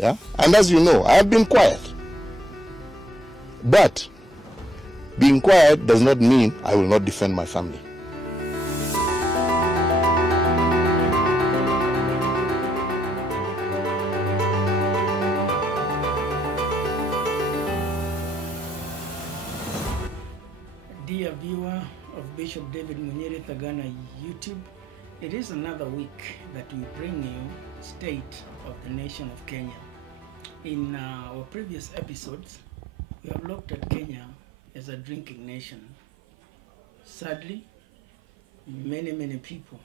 Yeah? And as you know, I have been quiet. But being quiet does not mean I will not defend my family. Dear viewer of Bishop David Munyiri Thagana YouTube, it is another week that we bring you State of the Nation of Kenya. In our previous episodes, we have looked at Kenya as a drinking nation. Sadly, many people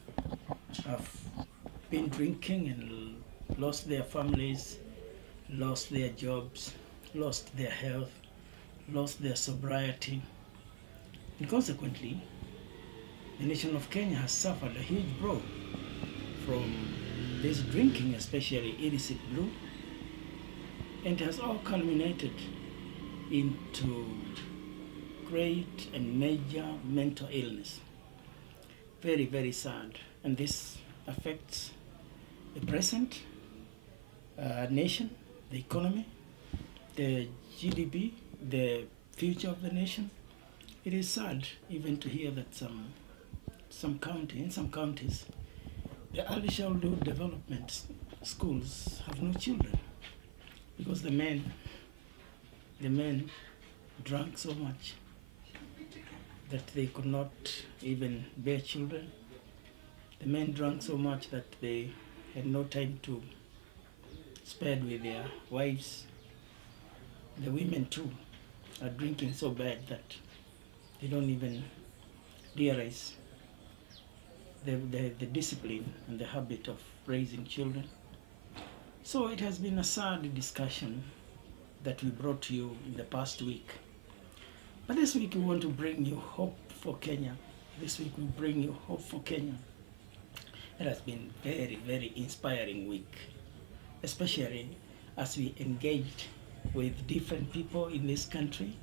have been drinking and lost their families, lost their jobs, lost their health, lost their sobriety. And consequently, the nation of Kenya has suffered a huge blow from this drinking, especially illicit brew, and has all culminated into great and major mental illness. Very sad. And this affects the present nation, the economy, the GDP, the future of the nation. It is sad even to hear that in some counties, the early childhood development schools have no children because the men drank so much that they could not even bear children. The men drank so much that they had no time to spend with their wives. The women too are drinking so bad that they don't even realize the discipline and the habit of raising children. So it has been a sad discussion that we brought to you in the past week. But this week we want to bring you hope for Kenya. This week we bring you hope for Kenya. It has been very inspiring week, especially as we engaged with different people in this country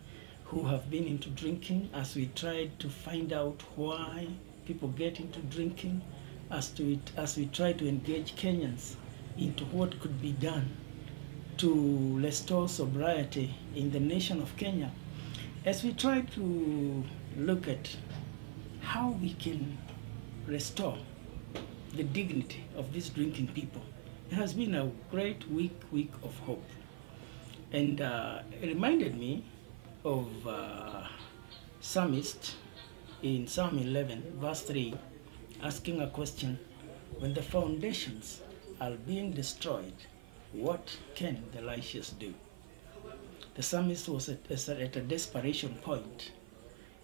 who have been into drinking, as we tried to find out why people get into drinking, as we try to engage Kenyans into what could be done to restore sobriety in the nation of Kenya, as we try to look at how we can restore the dignity of these drinking people. It has been a great week of hope. And it reminded me of psalmist in Psalm 11 verse 3 asking a question: when the foundations are being destroyed, what can the righteous do? The psalmist was at a desperation point.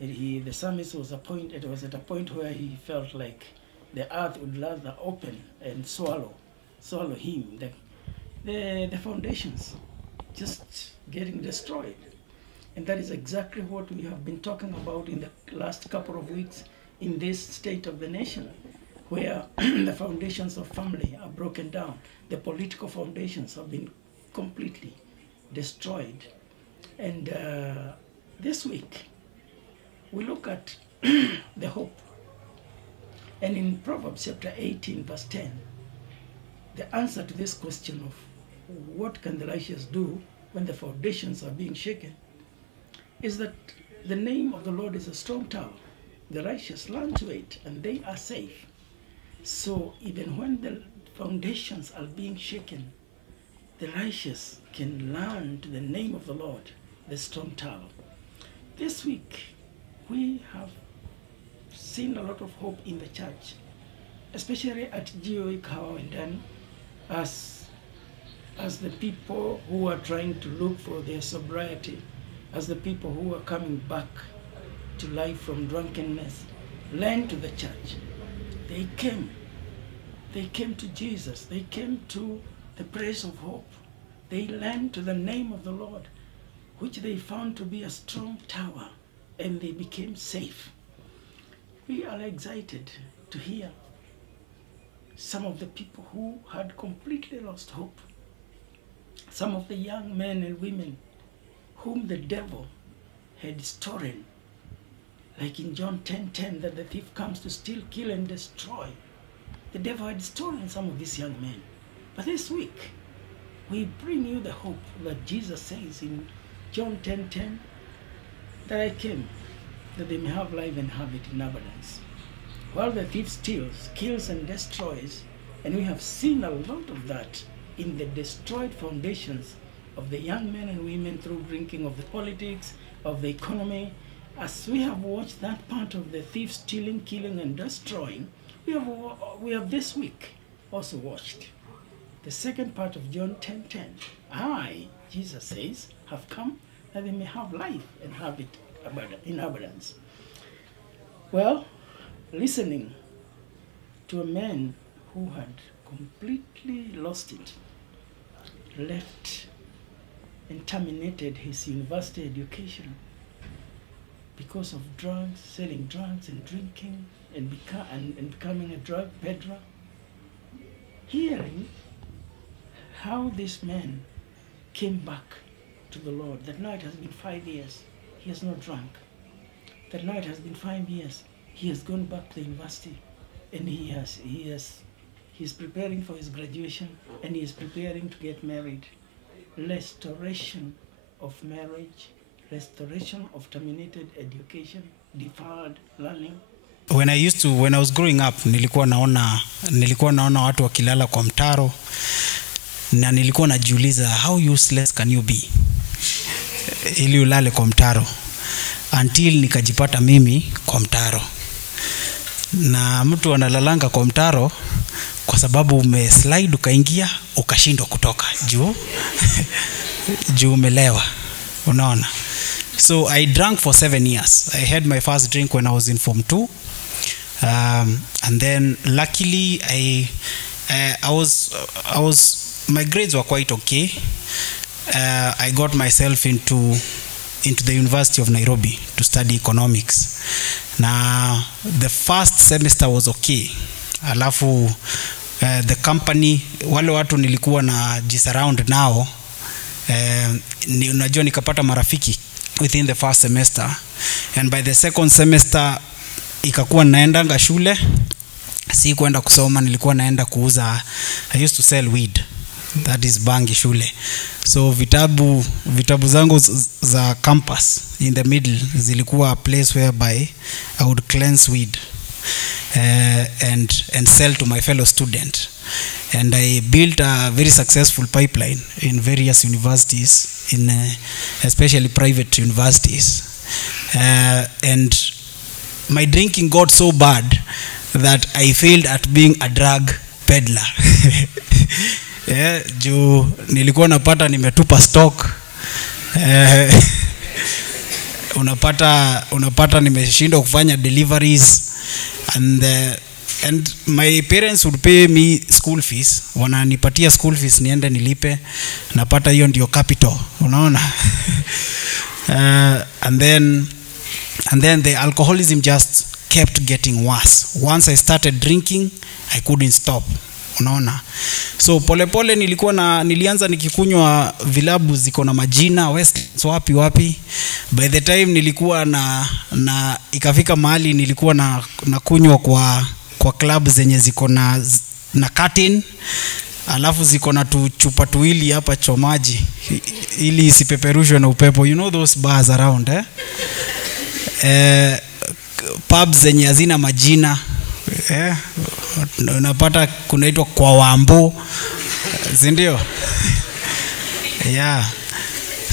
The psalmist was at a point where he felt like the earth would rather open and swallow him. The foundations just getting destroyed. And that is exactly what we have been talking about in the last couple of weeks in this state of the nation, where the foundations of family are broken down. The political foundations have been completely destroyed. And this week, we look at the hope. And in Proverbs chapter 18, verse 10, the answer to this question of what can the righteous do when the foundations are being shaken is that the name of the Lord is a strong tower. The righteous run to it and they are safe. So even when the foundations are being shaken, the righteous can run to the name of the Lord, the strong tower. This week, we have seen a lot of hope in the church, especially at GOA Kawa and Dan, as the people who are trying to look for their sobriety, as the people who are coming back to life from drunkenness, learn to the church. They came to Jesus. They came to the place of hope. They learned to the name of the Lord, which they found to be a strong tower, and they became safe. We are excited to hear some of the people who had completely lost hope, some of the young men and women whom the devil had stolen, like in John 10:10, that the thief comes to steal, kill, and destroy. The devil had stolen some of these young men. But this week, we bring you the hope that Jesus says in John 10:10, that I came that they may have life and have it in abundance. While the thief steals, kills, and destroys, and we have seen a lot of that in the destroyed foundations of the young men and women through drinking, of the politics, of the economy. As we have watched that part of the thief stealing, killing, and destroying, we have this week also watched the second part of John 10:10. I, Jesus says, have come that they may have life and have it in abundance. Well, listening to a man who had completely lost it, left and terminated his university education because of drugs, selling drugs and drinking, and becoming a drug peddler. Hearing how this man came back to the Lord. That now it has been 5 years, he has not drunk. That now it has been 5 years, he has gone back to the university, and he's preparing for his graduation, and he is preparing to get married. Restoration of marriage, restoration of terminated education, deferred learning. When I was growing up, nilikuwa naona watu wakilala kwa mtaro, na nilikuwa najiuliza how useless can you be ili ulale kwa mtaro, until nikajipata mimi kwa mtaro. Na mtu analalanga kwa mtaro kwa sababu umeslide ukaingia ukashindwa kutoka juu umelewa, unaona. So I drank for 7 years. I had my first drink when I was in Form 2. And then luckily my grades were quite okay. I got myself into the University of Nairobi to study economics. Now the first semester was okay. Alafu the company, wale watu nilikuwa na jisurround nao, unajua nikapata marafiki within the first semester, and by the second semester ikakuwa naendanga shule, si kwenda kusoma, nilikuwa naenda kuuza. I used to sell weed, that is bangi shule. So vitabu zangu za campus in the middle zilikuwa a place whereby I would cleanse weed and sell to my fellow student. And I built a very successful pipeline in various universities, in especially private universities. And my drinking got so bad that I failed at being a drug peddler. Juu nilikuwa napata nimetupa stock. Unapata nimeshindwa kufanya deliveries, and my parents would pay me school fees. Wananipatia school fees niende nilipe, napata hiyo ndio capital, unaona. And then the alcoholism just kept getting worse. Once I started drinking, I couldn't stop, unaona. So pole nilianza nikikunywa vilabu ziko na majina West wapi. By the time nilikuwa na ikafika mahali nilikuwa na kunywa kwa club zenye ziko na curtain, alafu ziko na chupa tuwili hapa chomaji ili isipeperushwe na upepo. You know those bars around, pubs zenye hazina majina, unapata kunaitwa kwa Wambo, si ndio? Yeah.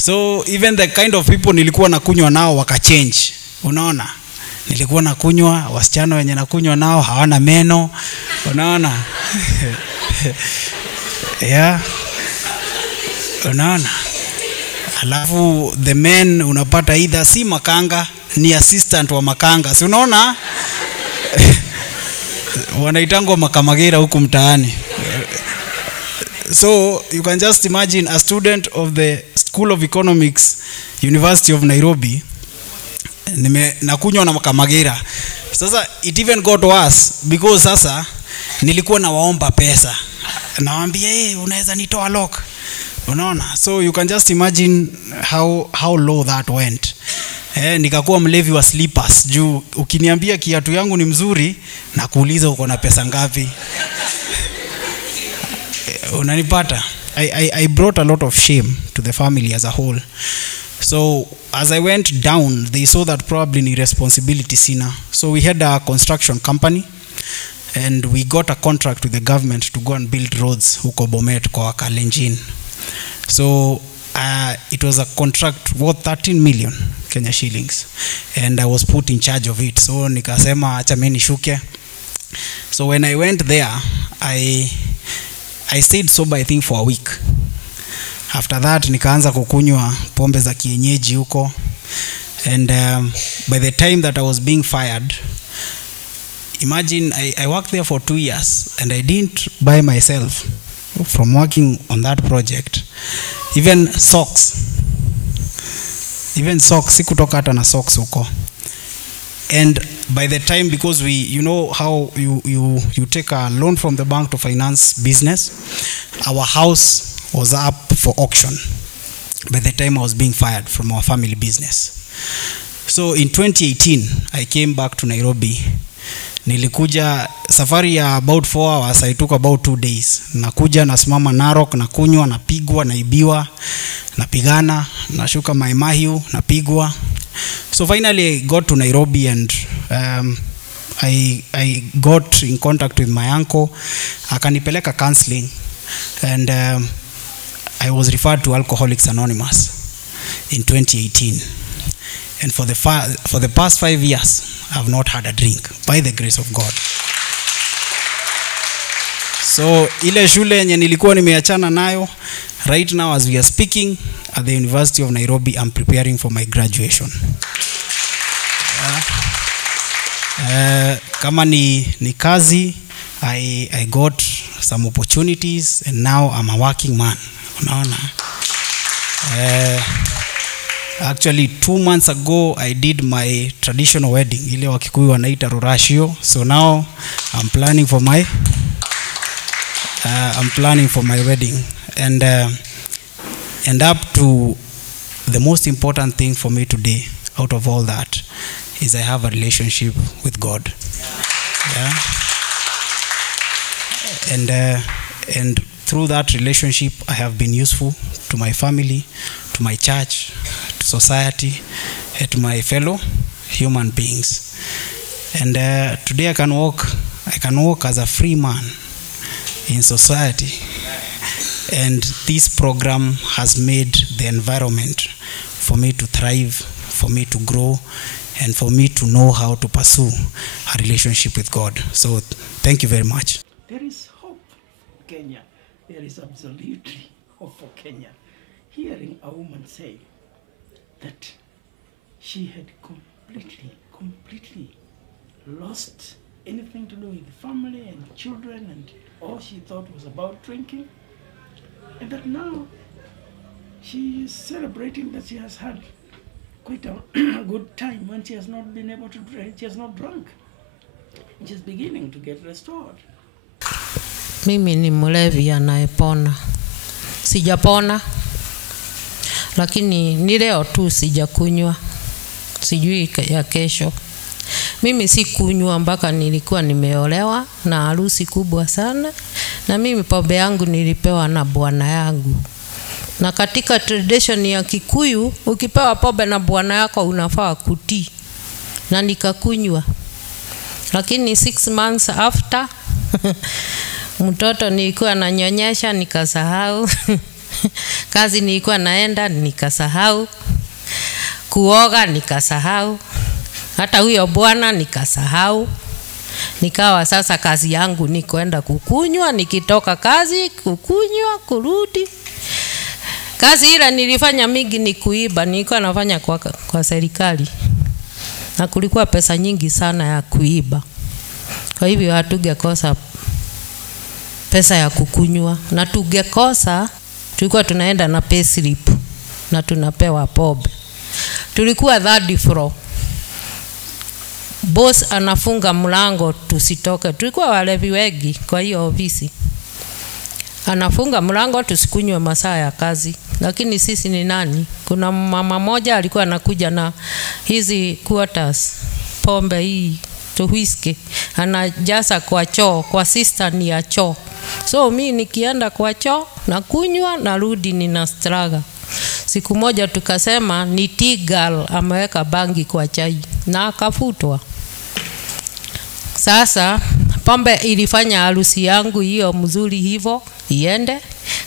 So even the kind of people nilikuwa nakunywa nao wakachange, unaona. Nilikuwa nakunywa wasichana wenye nakunywa nao hawana meno, unaona. Yeah. Unaona. Alafu the men unapata either si makanga ni assistant wa makanga, si unaona. Wanaitangwa makamagera huku mtaani. So you can just imagine a student of the School of Economics, University of Nairobi, nakunywa na makamagera. Sasa it even got worse because sasa nilikuwa na waomba pesa. Nawaambia unaweza nitoa lock. Unaona? So you can just imagine how low that went. Nikakuwa mlevi wa slippers. Juu ukiniambia kiatu yangu ni mzuri na kuuliza uko na pesa ngapi. Unanipata? I brought a lot of shame to the family as a whole. So as I went down, they saw that probably ni responsibility sina. So we had a construction company, and we got a contract with the government to go and build roads huko Bomet kwa Kalenjin. So it was a contract worth 13 million Kenya shillings, and I was put in charge of it. So nikasema acha mimi nishuke. So when I went there, I stayed sober I think for a week. After that nikaanza kukunywa pombe za kienyeji huko, and by the time that I was being fired, imagine I worked there for 2 years and I didn't buy myself from working on that project even socks, sikutoka hata na socks huko. And by the time, because we, you know how you take a loan from the bank to finance business, our house was up for auction by the time I was being fired from our family business. So in 2018 I came back to Nairobi. Nilikuja safari ya about 4 hours. I took about 2 days. Nakuja nasimama Narok, nakunywa, napigwa, naibiwa, napigana, nashuka Mai Mahiu, napigwa. So finally I got to Nairobi, and I got in contact with my uncle. Akanipeleka counseling, and I was referred to Alcoholics Anonymous in 2018. And for the past 5 years, I've not had a drink by the grace of God. So ile shule yenye nilikuwa nimeachana nayo, right now as we are speaking at the University of Nairobi, I'm preparing for my graduation. Kama ni kazi, I got some opportunities, and now I'm a working man. Unaona? Actually 2 months ago I did my traditional wedding, ile Wakikuyu wanaita rorashio. So now I'm planning for my wedding, and up to the most important thing for me today out of all that is I have a relationship with God. Yeah. And through that relationship I have been useful to my family, to my church, to society, to my fellow human beings. And today I can walk as a free man in society. And this program has made the environment for me to thrive, for me to grow, and for me to know how to pursue a relationship with God. So thank you very much. There is hope for Kenya. There is absolutely hope for Kenya. Hearing a woman say that she had completely lost anything to do with family and children, and all she thought was about drinking, and that now she is celebrating that she has had quite a good time when she has not been able to drink, she has not drunk. She's beginning to get restored. Mimi ni mlevi anayepona. Sijapona, lakini ni leo tu sijakunywa. Sijui ya kesho. Mimi sikunywa mpaka nilikuwa nimeolewa na harusi kubwa sana, na mimi pombe yangu nilipewa na bwana yangu. Na katika tradition ya Kikuyu, ukipewa pombe na bwana yako unafaa kutii. Na nikakunywa. Lakini 6 months after mtoto nilikuwa nanyonyesha nikasahau. Kazi nilikuwa naenda nikasahau. Kuoga nikasahau. Hata huyo bwana nikasahau. Nikawa sasa kazi yangu ni kwenda kukunywa, nikitoka kazi kukunywa, kurudi. Kazi ile nilifanya mingi ni kuiba, nilikuwa nafanya kwa serikali. Na kulikuwa pesa nyingi sana ya kuiba. Kwa hivyo hatugekosa pesa ya kukunywa, na tugekosa tulikuwa tunaenda na pay slip na tunapewa pombe. Tulikuwa 3rd floor. Boss anafunga mlango tusitoke. Tulikuwa walevi wengi kwa hiyo ofisi. Anafunga mlango tusikunywe masaa ya kazi. Lakini sisi ni nani? Kuna mama moja alikuwa anakuja na hizi quarters pombe hii to whiskey, anajaza kwa choo, kwa sister ni ya choo. So mimi nikienda kwa choo nakunywa, narudi nina struggle. Siku moja tukasema ni T-girl ameweka bangi kwa chai na akafutwa. Sasa pombe ilifanya harusi yangu hiyo mzuri hivyo iende,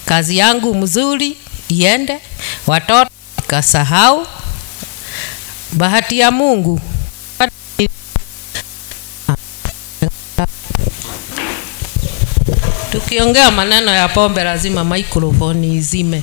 kazi yangu mzuri iende, watoto kasahau. Bahati ya Mungu tukiongea maneno ya pombe lazima microphone izime.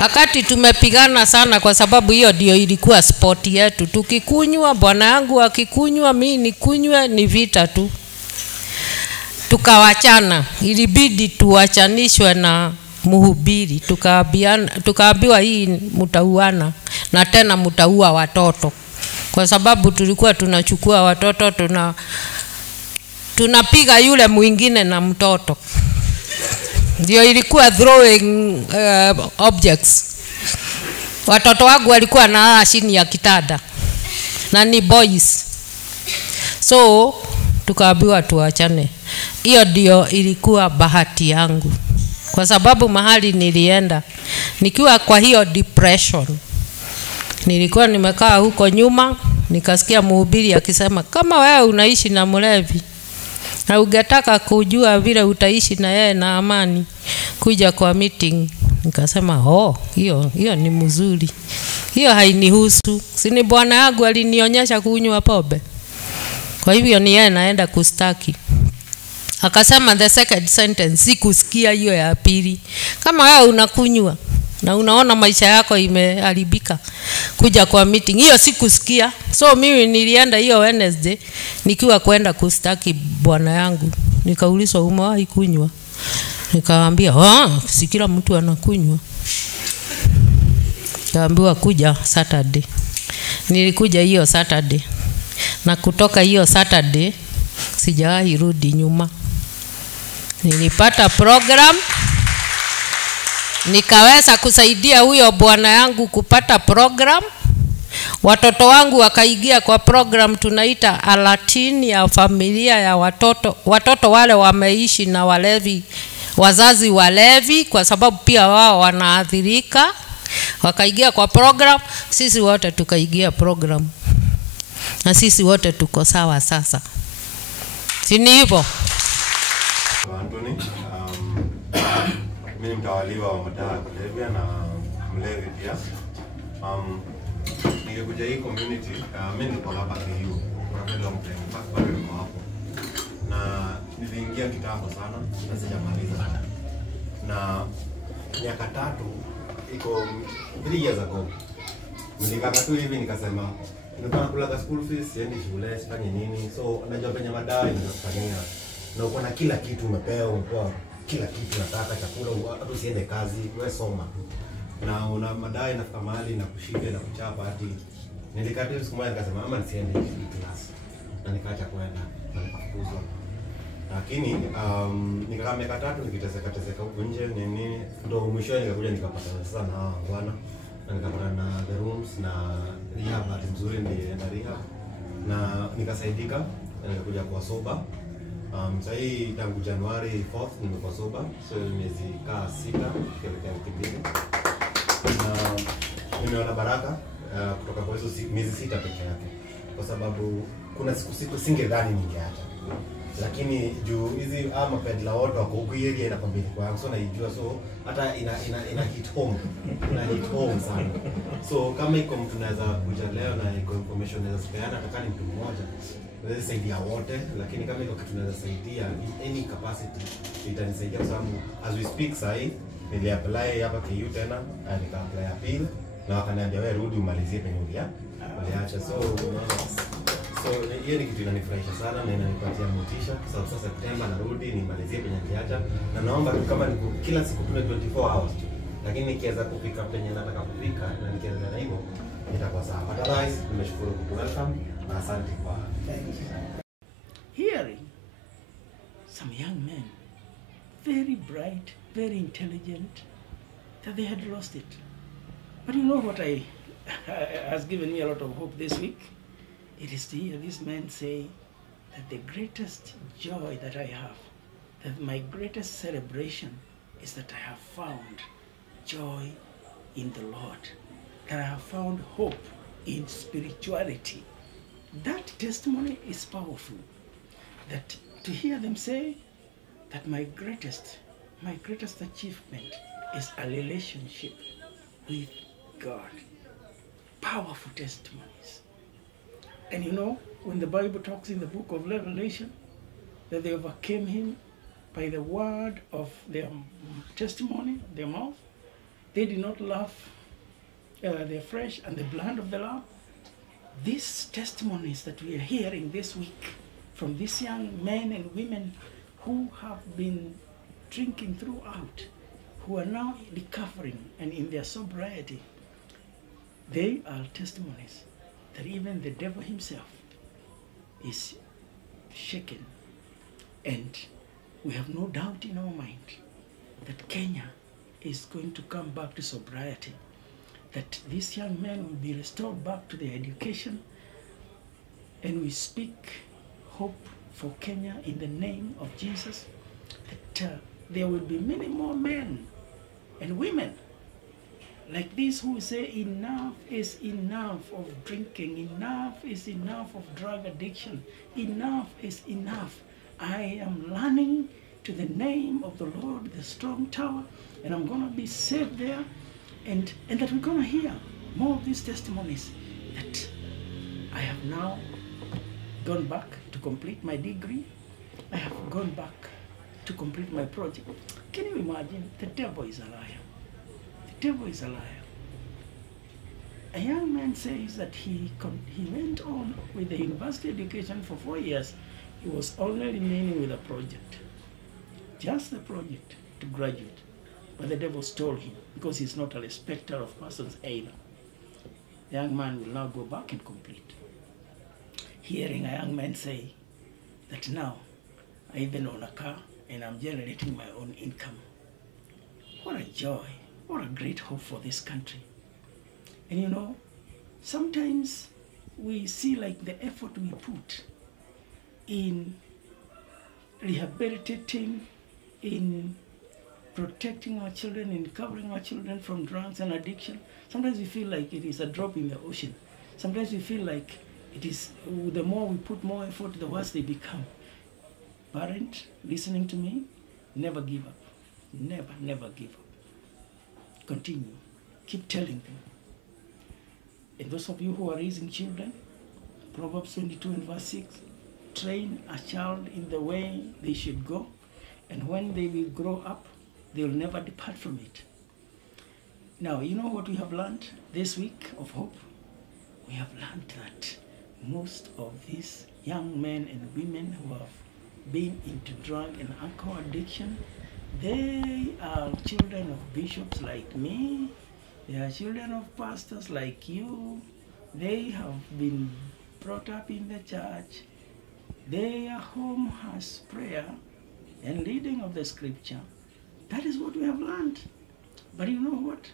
Wakati tumepigana sana kwa sababu hiyo ndio ilikuwa sport yetu. Tukikunywa, bwana yangu akikunywa, mimi nikunywe, ni vita tu. Tukawachana, ilibidi tuachanishwe na mhubiri. Tukaambiwa hii mtauana na tena mtaua watoto. Kwa sababu tulikuwa tunachukua watoto tunapiga yule mwingine na mtoto. Ndio ilikuwa throwing objects. Watoto wangu walikuwa na chini ya kitanda na ni boys. So tukaambiwa tuachane. Hiyo ndio ilikuwa bahati yangu. Kwa sababu mahali nilienda nikiwa kwa hiyo depression. Nilikuwa nimekaa huko nyuma, nikasikia mhubiri akisema kama wewe unaishi na mlevi na ungetaka kujua vile utaishi na yeye na amani, kuja kwa meeting. Nikasema hiyo ni mzuri. Hiyo hainihusu. Sini bwana yangu alinionyesha kunywa pombe. Kwa hivyo ni yeye naenda kustaki. Akasema the second sentence, sikusikia hiyo ya pili. Kama wewe unakunywa na unaona maisha yako imeharibika, kuja kwa meeting. Hiyo sikusikia. So mimi nilienda hiyo Wednesday nikiwa kwenda kustaki bwana yangu. Nikaulizwa umewahi kunywa? Nikamwambia si kila mtu anakunywa. Kaambiwa kuja Saturday. Nilikuja hiyo Saturday. Na kutoka hiyo Saturday sijawahi rudi nyuma. Nilipata program, nikaweza kusaidia huyo bwana yangu kupata program. Watoto wangu wakaingia kwa program tunaita Alatini ya familia ya watoto wale wameishi na walevi, wazazi walevi, kwa sababu pia wao wanaathirika. Wakaingia kwa program, sisi wote tukaingia program. Na sisi wote tuko sawa sasa. Si ni hivyo? Anthony, mimi mtawaliwa wa madawa ya kulevya na mlevi pia. Ningekuja hii community, mimi niko hapa KU, kwa long time, bado niko hapo. Na niliingia kitambo sana, na sijamaliza. Na miaka 3 iko 3 years ago. Nilikaa tu hivi nikasema, nilikuwa nakula school fees, siendi shule, sifanye nini. So najua penye madawa inafanyia. Na uko na kila kitu umepewa kila kitu nataka, chakula, hata usiende kazi, wewe soma. Na una madawa inafika mahali na kushika na kuchapa hadi nilikata siku moja nikasema ama nisiende class. Na nikaacha kwenda na nikafukuzwa. Lakini nikakaa miaka 3 nikiteseka huko nje nini, ndio mwisho nikakuja nikapata sasa na bwana, na nikapata na the rooms na rehab, hadi mzuri ndio rehab na nikasaidika na nikakuja kwa soba. Sasa hii tangu January 4th nimekuwa soba, so miezi 6 kuelekea wiki 2. Na nimeona baraka kutoka kwa hizo miezi 6 pekee yake, kwa sababu kuna siku singedhani ningeacha. Lakini juu hizi mapedla wote wako huko area inakwambia kwa yangu, so naijua, so hata ina hit home. Ina hit home sana. So kama iko mtu naweza kuja leo na iko information naweza sipeana, hata kama mtu mmoja naweza saidia wote, lakini kama iko kitu naweza saidia in any capacity itanisaidia, kwa sababu as we speak sai niliapply hapa KU tena, nika apply appeal na wakaniambia wewe rudi umalizie penye uliacha. So hiyo ni kitu inanifurahisha sana na inanipatia motisha, kwa sababu sasa September narudi nimalizie penye niliacha, na naomba tu kama niko kila siku tuna 24 hours tu, lakini nikiweza kufika penye nataka kufika na nikiendelea na hivyo itakuwa sawa. Otherwise nimeshukuru kwa welcome na asante kwa hearing some young men, very bright, very intelligent, that they had lost it. But you know what has given me a lot of hope this week It is to hear these men say that the greatest joy that I have, that my greatest celebration is that I have found joy in the Lord, that I have found hope in spirituality. That testimony is powerful. That to hear them say that my greatest achievement is a relationship with God. Powerful testimonies. And you know, when the Bible talks in the book of Revelation that they overcame him by the word of their testimony, their mouth, they did not love their flesh and the blood of the Lamb. These testimonies that we are hearing this week from these young men and women who have been drinking throughout, who are now recovering and in their sobriety, they are testimonies that even the devil himself is shaken. And we have no doubt in our mind that Kenya is going to come back to sobriety, that these young men will be restored back to their education, and we speak hope for Kenya in the name of Jesus, that there will be many more men and women like these who say enough is enough of drinking, enough is enough of drug addiction, enough is enough. I am running to the name of the Lord, the strong tower, and I'm going to be saved there, and that we're going to hear more of these testimonies, that I have now gone back to complete my degree, I have gone back to complete my project. Can you imagine? The devil is a liar. The devil is a liar. A young man says that he went on with the university education for 4 years. He was only remaining with a project, just the project to graduate. But the devil stole him because he's not a respecter of persons either. The young man will now go back and complete. Hearing a young man say that now I even own a car and I'm generating my own income. What a joy, what a great hope for this country. And you know, sometimes we see like the effort we put in rehabilitating, in protecting our children, in covering our children from drugs and addiction. Sometimes we feel like it is a drop in the ocean. Sometimes we feel like it is, the more we put more effort, the worse they become. Parent, listening to me, never give up. Never, never give up. Continue. Keep telling them. And those of you who are raising children, Proverbs 22 and verse 6, train a child in the way they should go, and when they will grow up, they will never depart from it. Now, you know what we have learned this week of hope? We have learned that most of these young men and women who have been into drug and alcohol addiction, they are children of bishops like me. They are children of pastors like you. They have been brought up in the church. Their home has prayer and reading of the scripture. That is what we have learned. But you know what?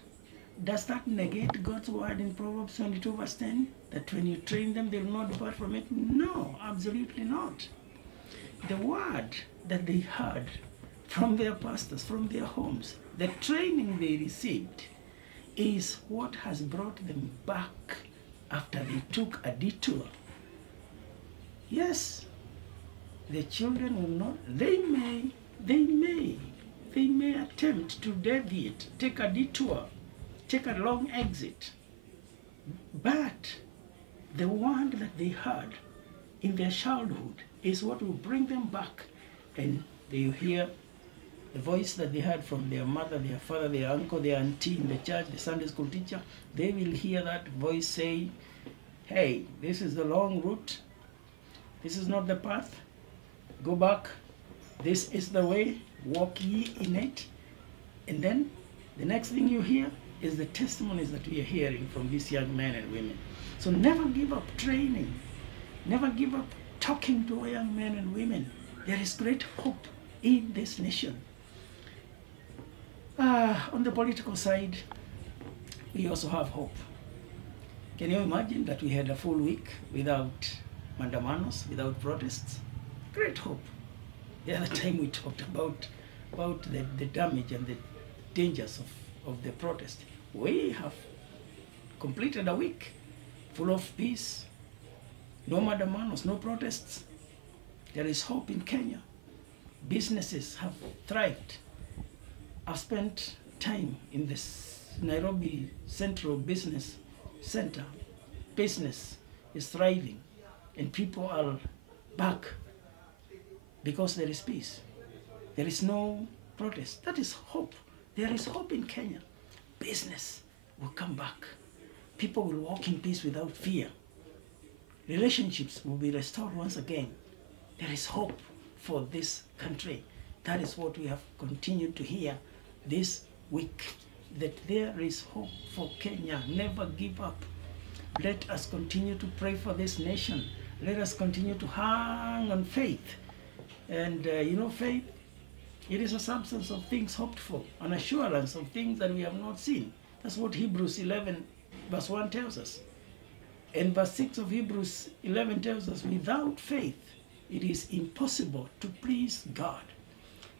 Does that negate God's word in Proverbs 22 verse 10? That when you train them, they will not depart from it? No, absolutely not. The word that they heard from their pastors, from their homes, the training they received, is what has brought them back after they took a detour. Yes, the children will not, they may attempt to deviate, take a detour, take a long exit. But the word that they heard in their childhood is what will bring them back, and they will hear the voice that they heard from their mother, their father, their uncle, their auntie in the church, the Sunday school teacher. They will hear that voice say, hey, this is the long route. This is not the path. Go back. This is the way. Walk ye in it. And then the next thing you hear is the testimonies that we are hearing from these young men and women. So never give up training. Never give up talking to young men and women. There is great hope in this nation. On the political side, we also have hope. Can you imagine that we had a full week without mandamanos, without protests? Great hope. The other time we talked about the damage and the dangers of the protest. We have completed a week full of peace, no mandamanos, no protests. There is hope in Kenya. Businesses have thrived. I've spent time in this Nairobi Central Business Center. Business is thriving and people are back because there is peace. There is no protest. That is hope. There is hope in Kenya. Business will come back. People will walk in peace without fear. Relationships will be restored once again. There is hope for this country. That is what we have continued to hear this week, that there is hope for Kenya. Never give up. Let us continue to pray for this nation. Let us continue to hang on faith. And faith, it is a substance of things hoped for, an assurance of things that we have not seen. That's what Hebrews 11 verse 1 tells us. And verse 6 of Hebrews 11 tells us, without faith, it is impossible to please God.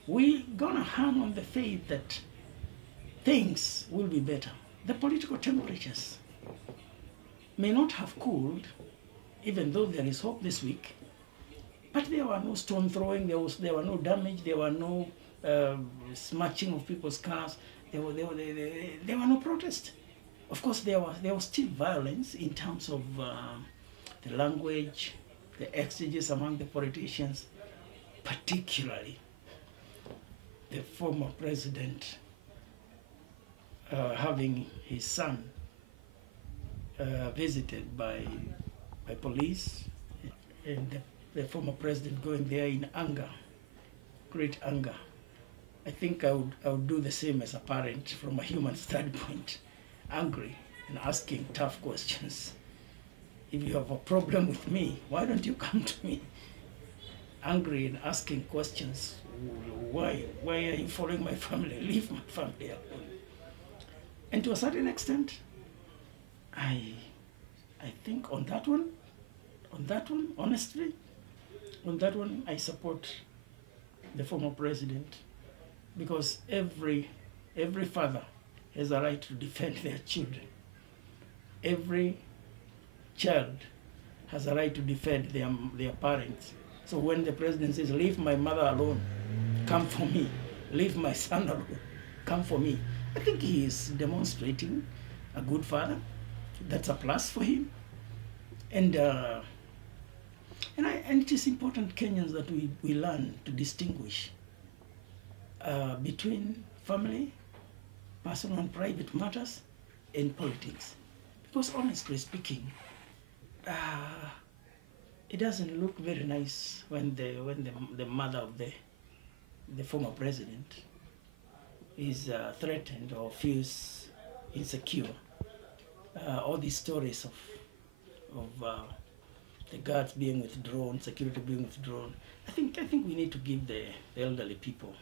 We're gonna hang on the faith that things will be better. The political temperatures may not have cooled, even though there is hope this week, but there were no stone throwing, there were no damage, there were no smashing of people's cars, there were no protests. Of course, there was still violence in terms of the language, the exchanges among the politicians, particularly the former president having his son visited by police, and the former president going there in anger, great anger. I think I would do the same as a parent from a human standpoint, angry and asking tough questions. If you have a problem with me, why don't you come to me? Angry and asking questions. Why are you following my family? Leave my family alone. And to a certain extent, I think on that one, honestly, on that one, I support the former president, because every father has a right to defend their children. Every child has a right to defend their parents. So when the president says, leave my mother alone, come for me, leave my son alone, come for me, I think he is demonstrating a good father. That's a plus for him. And it is important, Kenyans, that we learn to distinguish between family, personal and private matters, and politics. Because honestly speaking, it doesn't look very nice when the mother of the former president is threatened or feels insecure. All these stories of the guards being withdrawn, security being withdrawn. I think we need to give the elderly people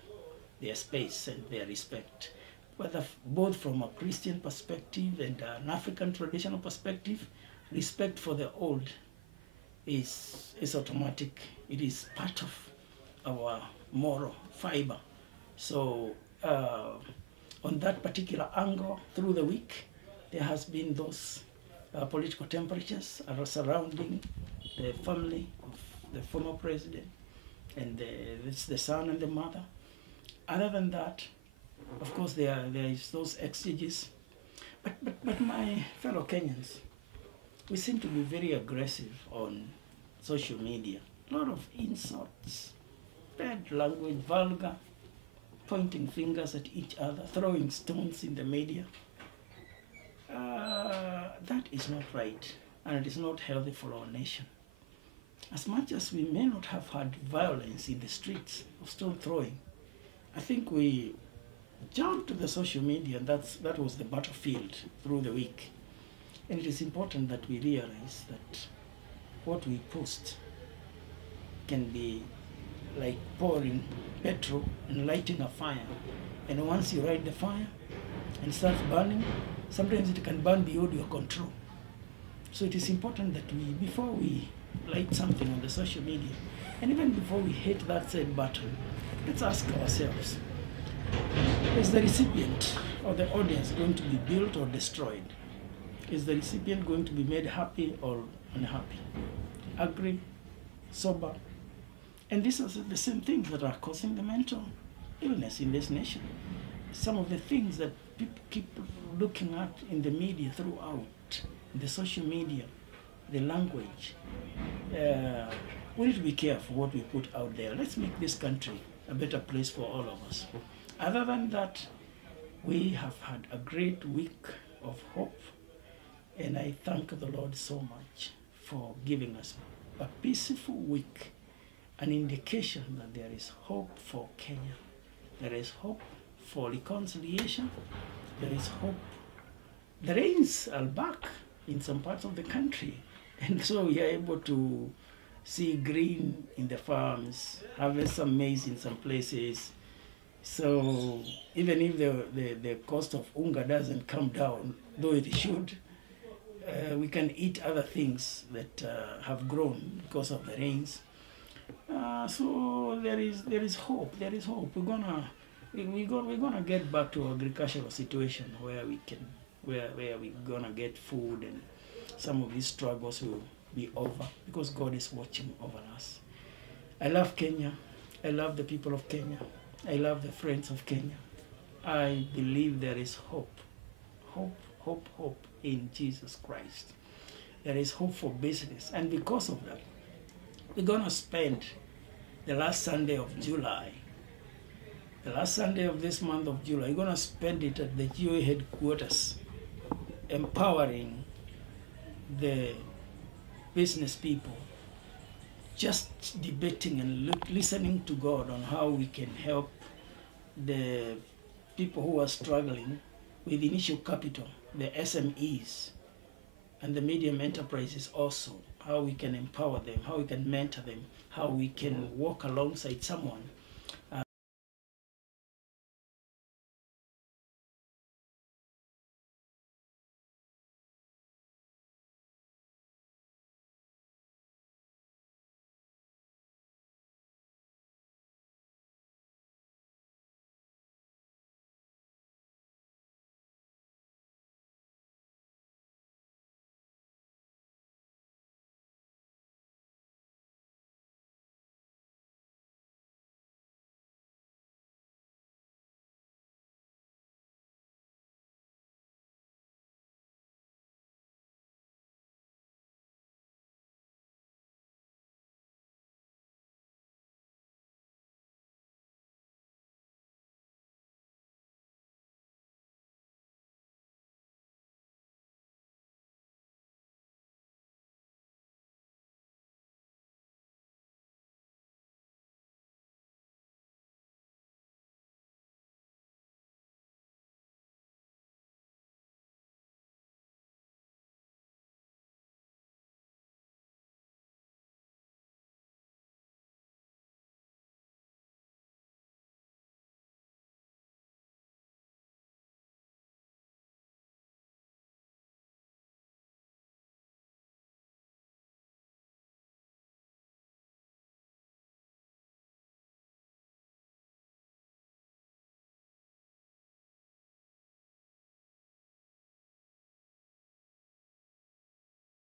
their space and their respect, whether both from a Christian perspective and an African traditional perspective. Respect for the old is automatic. It is part of our moral fiber. So on that particular angle, through the week, there has been those political temperatures surrounding the family of the former president and the son and the mother. Other than that, of course, there is those exchanges. But my fellow Kenyans, we seem to be very aggressive on social media. A lot of insults, bad language, vulgar, pointing fingers at each other, throwing stones in the media. That is not right, and it is not healthy for our nation. As much as we may not have had violence in the streets of stone throwing, I think we jumped to the social media, and that was the battlefield through the week. And it is important that we realize that what we post can be like pouring petrol and lighting a fire. And once you light the fire and starts burning, sometimes it can burn beyond your control. So it is important that we, before we like something on the social media, and even before we hit that said button, let's ask ourselves, is the recipient or the audience going to be built or destroyed? Is the recipient going to be made happy or unhappy? Angry, sober? And these are the same things that are causing the mental illness in this nation. Some of the things that people keep looking at in the media throughout, the social media, the language. We need to be careful what we put out there. Let's make this country a better place for all of us. Other than that, we have had a great week of hope, and I thank the Lord so much for giving us a peaceful week, an indication that there is hope for Kenya. There is hope for reconciliation. There is hope. The rains are back in some parts of the country, and so we are able to see green in the farms, harvest some maize in some places. So even if the cost of unga doesn't come down, though it should, we can eat other things that have grown because of the rains. So there is hope. There is hope. We're gonna get back to agricultural situation where we're gonna get food, and some of these struggles will be over because God is watching over us. I love Kenya. I love the people of Kenya. I love the friends of Kenya. I believe there is hope. Hope, hope, hope in Jesus Christ. There is hope for business. And because of that, we're going to spend the last Sunday of July, the last Sunday of this month of July, we're going to spend it at the GOA headquarters, empowering the business people, just debating and listening to God on how we can help the people who are struggling with initial capital, the SMEs, and the medium enterprises also, how we can empower them, how we can mentor them, how we can walk alongside someone